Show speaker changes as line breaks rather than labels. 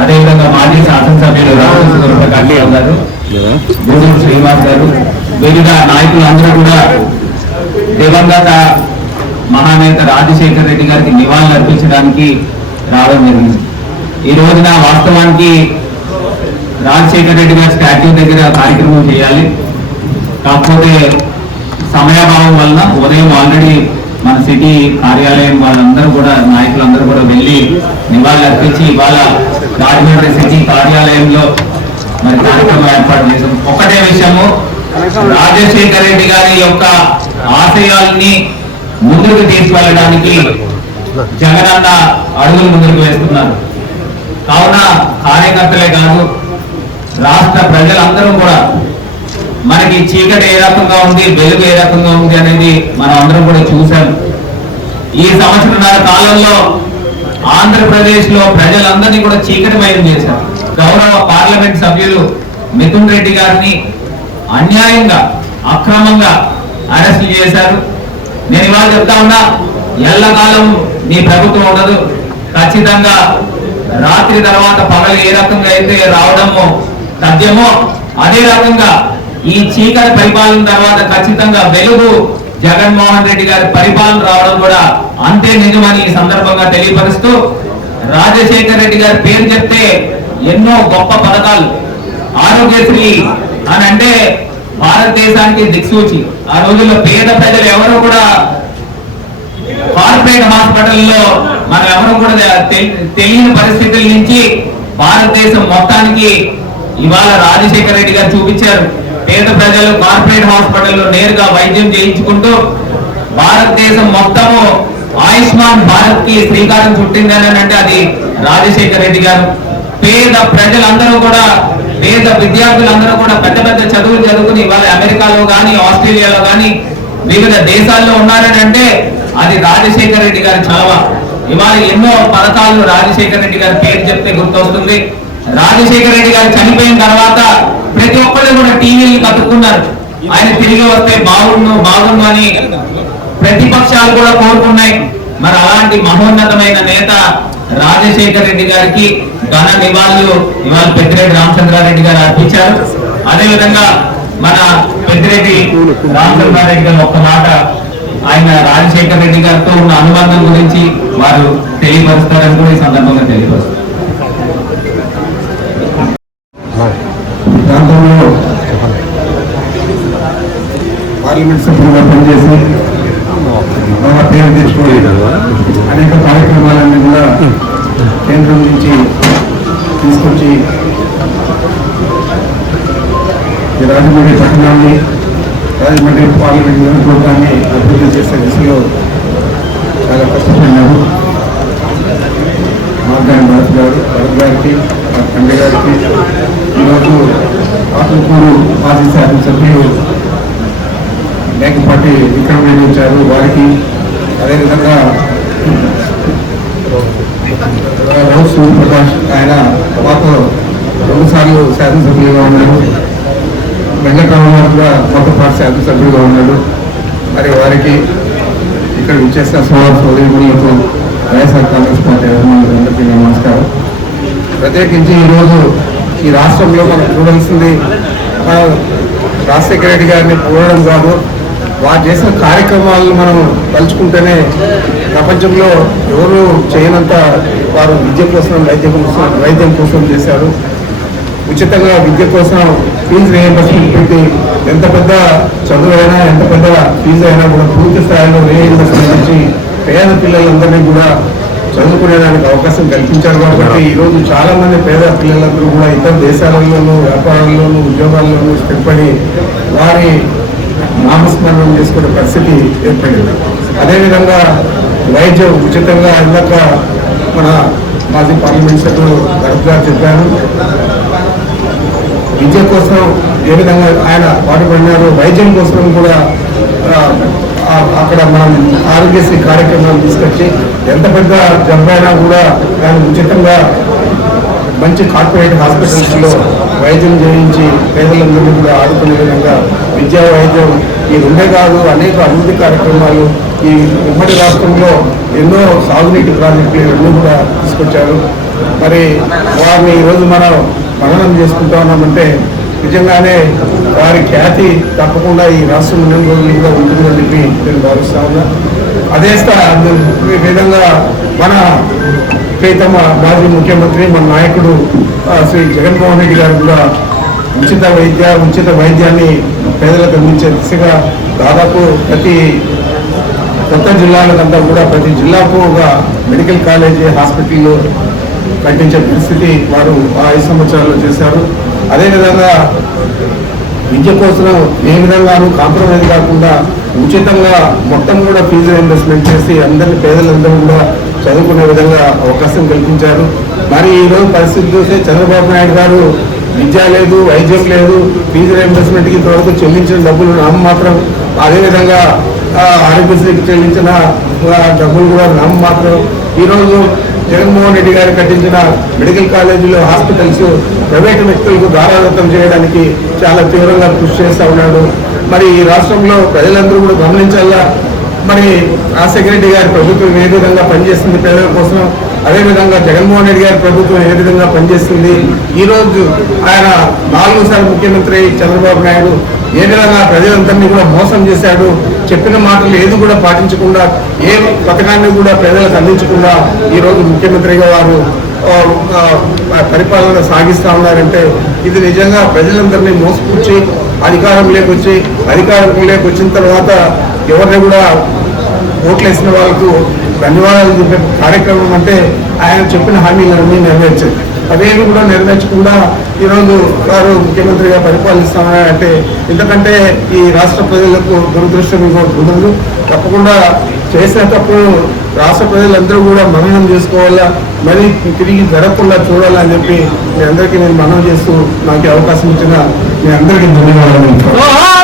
అదేవిధంగా మాజీ శాసనసభ్యులు రామకృష్ణ గారు గూడూరు శ్రీనివాస్ గారు. వివిధ నాయకులందరూ కూడా దివంగత మహానేత రాజశేఖర రెడ్డి గారికి నివాళులు అర్పించడానికి రావడం జరిగింది. ఈ రోజున వాస్తవానికి రాజశేఖర రెడ్డి గారి స్టాట్యూ దగ్గర కార్యక్రమం చేయాలి. కాకపోతే సమయాభావం వలన ఉదయం ఆల్రెడీ మన సిటీ కార్యాలయం వాళ్ళందరూ కూడా నాయకులందరూ కూడా వెళ్ళి నివాళులు అర్పించి ఇవాళ రాజమండ్రి సిటీ కార్యాలయంలో మరి కార్యక్రమం ఏర్పాటు చేసాం ఒకటే విషయము రాజశేఖర రెడ్డి గారి యొక్క ఆశయాల్ని ముందుకు తీసుకెళ్ళడానికి జగనన్న అడుగులు ముందుకు వేస్తున్నారు. కావున కార్యకర్తలే కాదు రాష్ట్ర ప్రజలందరూ కూడా మనకి చీకటి ఏ రకంగా ఉంది వెలుగు ఏ రకంగా ఉంది అనేది మనం అందరం కూడా చూసాం ఈ సంవత్సరంన్నర కాలంలో ఆంధ్రప్రదేశ్లో ప్రజలందరినీ కూడా చీకటిమయం చేశారు. గౌరవ పార్లమెంట్ సభ్యులు మిథున్ రెడ్డి గారిని అన్యాయంగా అక్రమంగా అరెస్టు చేశారు. నేను ఇవాళ చెప్తా ఉన్నా ఎల్లకాలం నీ ప్రభుత్వం ఉండదు. ఖచ్చితంగా రాత్రి తర్వాత పగలు ఏ రకంగా అయితే రావడమో తథ్యమో అదే రకంగా ఈ చీకటి పరిపాలన తర్వాత ఖచ్చితంగా వెలుగు జగన్మోహన్ రెడ్డి గారి పరిపాలన రావడం కూడా అంతే నిజమని ఈ సందర్భంగా తెలియపరుస్తూ రాజశేఖర్ రెడ్డి గారి పేరు చెప్తే ఎన్నో గొప్ప పథకాలు. ఆరోగ్యశ్రీ అని అంటే భారతదేశానికి దిక్సూచి. ఆ రోజుల్లో పేద ప్రజలు ఎవరు కూడా కార్పొరేట్ హాస్పిటల్లో మనం ఎవరు కూడా తెలియని పరిస్థితుల నుంచి భారతదేశం మొత్తానికి ఇవాళ రాజశేఖర రెడ్డి గారు చూపించారు. పేద ప్రజలు కార్పొరేట్ హాస్పిటల్లో నేరుగా వైద్యం చేయించుకుంటూ భారతదేశం మొత్తము ఆయుష్మాన్ భారత్కి శ్రీకారం చుట్టిందని అంటే అది రాజశేఖర రెడ్డి గారు. పేద ప్రజలందరూ కూడా పేద విద్యార్థులందరూ కూడా పెద్ద పెద్ద చదువులు చదువుకుని ఇవాళ అమెరికాలో కానీ ఆస్ట్రేలియాలో కానీ వివిధ దేశాల్లో ఉన్నారని అంటే అది రాజశేఖర రెడ్డి గారి చలవ. ఇవాళ ఎన్నో పథకాలు రాజశేఖర రెడ్డి గారి పేరు చెప్తే గుర్తొస్తుంది. రాజశేఖర రెడ్డి గారు చనిపోయిన తర్వాత ప్రతి ఒక్కరు కూడా టీవీలు కట్టుకున్నారు ఆయన తిరిగి వస్తే బాగుండు బాగుండు అని ప్రతిపక్షాలు కూడా కోరుకున్నాయి మరి అలాంటి మహోన్నతమైన నేత రాజశేఖర రెడ్డి గారికి ఘన నివాళులు ఇవాళ పెద్దిరెడ్డి రామచంద్రారెడ్డి గారు అర్పించారు. అదేవిధంగా మన పెద్దిరెడ్డి రామచంద్రారెడ్డి గారు ఒక్క మాట ఆయన రాజశేఖర రెడ్డి గారితో ఉన్న అనుబంధం గురించి వారు తెలియపరుస్తారని కూడా ఈ సందర్భంగా తెలియపరుస్తారు.
పార్లమెంట్ సభ్యులుగా పనిచేసి బాగా పేరు తెచ్చుకోవాలి అనేక కార్యక్రమాలన్నీ కూడా కేంద్రం నుంచి తీసుకొచ్చి ఈ రాజమండ్రి పట్టణాన్ని రాజమండ్రి పార్లమెంట్ నియోజకవర్గాన్ని అభివృద్ధి చేసే దిశలో చాలా కష్టపడినారు. మార్గాని భారత్ గారు భరత్ గారికి తండ్రి గారికి ఈరోజు ఆత్మకూరు మాజీ శాసనసభ్యులు లేకపాటి విక్రమ్ రెడ్డి వచ్చారు. వారికి అదేవిధంగా రావు సూర్యప్రకాష్ ఆయన మాతో రెండుసార్లు శాసనసభ్యులుగా ఉన్నారు. వెంకటరామరావు కూడా కొత్త పాటు శాసనసభ్యులుగా ఉన్నాడు. మరి వారికి ఇక్కడ విచ్చేసిన సోదర సోదరిములకు వైఎస్ఆర్ కాంగ్రెస్ పార్టీ అభిమానులందరికీ నమస్కారం. ప్రత్యేకించి ఈరోజు ఈ రాష్ట్రంలో మనం చూడాల్సింది రాజశేఖర రెడ్డి గారిని పోవడం కాదు. వారు చేసిన కార్యక్రమాలను మనం తలుచుకుంటేనే ప్రపంచంలో ఎవరు చేయనంత వారు విద్య కోసం వైద్యం కోసం వైద్యం కోసం చేశారు. ఉచితంగా విద్య కోసం ఫీజు రియంబర్స్మెంట్ పెట్టి ఎంత పెద్ద చదువులైనా ఎంత పెద్ద ఫీజు అయినా కూడా పూర్తి స్థాయిలో రియంబర్స్మెంట్ ఇచ్చి పేద పిల్లలందరినీ కూడా చదువుకునేదానికి అవకాశం కల్పించారు కాబట్టి ఈ రోజు పేద పిల్లలందరూ కూడా ఇతర దేశాలలోనూ వ్యాపారాల్లోనూ ఉద్యోగాల్లోనూ స్థిరపడి వారి నామస్మరణం చేసుకునే పరిస్థితి ఏర్పడింది. అదేవిధంగా వైద్యం ఉచితంగా ఇందాక మన మాజీ పార్లమెంట్ సభ్యులు భరత్ గారు చెప్పారు. విద్య కోసం ఏ విధంగా ఆయన పాటుపడినారు వైద్యం కోసం కూడా అక్కడ మనం ఆరోగ్యశ్రీ కార్యక్రమాలు తీసుకొచ్చి ఎంత పెద్ద జబ్బైనా కూడా దాన్ని ఉచితంగా మంచి కార్పొరేట్ హాస్పిటల్స్లో వైద్యం చేయించి పేదలందరినీ కూడా ఆడుకునే విధంగా విద్యా వైద్యం ఈ రెండే కాదు అనేక అభివృద్ధి కార్యక్రమాలు ఈ ఉమ్మడి రాష్ట్రంలో ఎన్నో సాగునీటి ప్రాజెక్టులు ఇవన్నీ కూడా తీసుకొచ్చారు. మరి వారిని ఈరోజు మనం మననం చేసుకుంటా ఉన్నామంటే నిజంగానే వారి ఖ్యాతి తప్పకుండా ఈ రాష్ట్రం రెండు రోజులుగా ఉంటుందని చెప్పి నేను భావిస్తా ఉన్నా. అదే స్థా- విధంగా మన ప్రీతమ మాజీ ముఖ్యమంత్రి మన నాయకుడు శ్రీ జగన్మోహన్ రెడ్డి గారు కూడా ఉచిత వైద్య ఉచిత వైద్యాన్ని పేదలకు అందించే దిశగా దాదాపు ప్రతి కొత్త జిల్లాలకంతా కూడా ప్రతి జిల్లాకు ఒక మెడికల్ కాలేజీ హాస్పిటల్ కట్టించే పరిస్థితి వారు ఆ ఐదు సంవత్సరాల్లో చేశారు. అదేవిధంగా విద్య కోసం ఏ విధంగానూ కాంప్రమైజ్ కాకుండా ఉచితంగా మొత్తం కూడా ఫీజు ఇన్వెస్ట్మెంట్ చేసి అందరినీ పేదలందరూ కూడా చదువుకునే విధంగా అవకాశం కల్పించారు. మరి ఈ రోజు పరిస్థితి చూస్తే చంద్రబాబు నాయుడు గారు విద్య లేదు వైద్యం లేదు ఫీజు రీఎంబర్స్మెంట్కి ఇంతవరకు చెల్లించిన డబ్బులు నామ మాత్రం అదేవిధంగా ఆ, ఆరోగ్యశ్రీకి చెల్లించిన డబ్బులు కూడా నామ మాత్రం. ఈరోజు జగన్మోహన్ రెడ్డి గారు కట్టించిన మెడికల్ కాలేజీలు హాస్పిటల్స్ ప్రైవేటు వ్యక్తులకు దారాదత్తం చేయడానికి చాలా తీవ్రంగా కృషి చేస్తూ ఉన్నాడు. మరి ఈ రాష్ట్రంలో ప్రజలందరూ కూడా గమనించాలా? మరి రాజశేఖర రెడ్డి గారి ప్రభుత్వం ఏ విధంగా పనిచేస్తుంది? పేదల కోసం అదేవిధంగా జగన్మోహన్ రెడ్డి గారి ప్రభుత్వం ఏ విధంగా పనిచేస్తుంది? ఈ రోజు ఆయన నాలుగు సార్లు ముఖ్యమంత్రి చంద్రబాబు నాయుడు ఏ విధంగా ప్రజలందరినీ కూడా మోసం చేశాడు? చెప్పిన మాటలు ఏది కూడా పాటించకుండా ఏ పథకాన్ని కూడా ప్రజలకు అందించకుండా ఈ రోజు ముఖ్యమంత్రిగా వారు పరిపాలన సాగిస్తా ఉన్నారంటే ఇది నిజంగా ప్రజలందరినీ మోసపుచ్చి అధికారం లేకొచ్చి అధికారం లేకొచ్చిన తర్వాత ఎవరిని కూడా ఓట్లు వేసిన వాళ్ళకు ధన్యవాదాలు చెప్పే కార్యక్రమం అంటే ఆయన చెప్పిన హామీలన్నీ నెరవేర్చారు అవేమి కూడా నెరవేర్చకుండా ఈరోజు వారు ముఖ్యమంత్రిగా పరిపాలిస్తున్నారంటే ఎందుకంటే ఈ రాష్ట్ర ప్రజలకు దురదృష్టం ఇంకోటి ఉండదు. తప్పకుండా చేసిన తప్పు రాష్ట్ర ప్రజలందరూ కూడా మననం చేసుకోవాలా మరి తిరిగి జరగకుండా చూడాలని చెప్పి మీ అందరికీ నేను మనవి చేస్తూ నాకు అవకాశం ఇచ్చిన మీ అందరికీ ధన్యవాదాలు.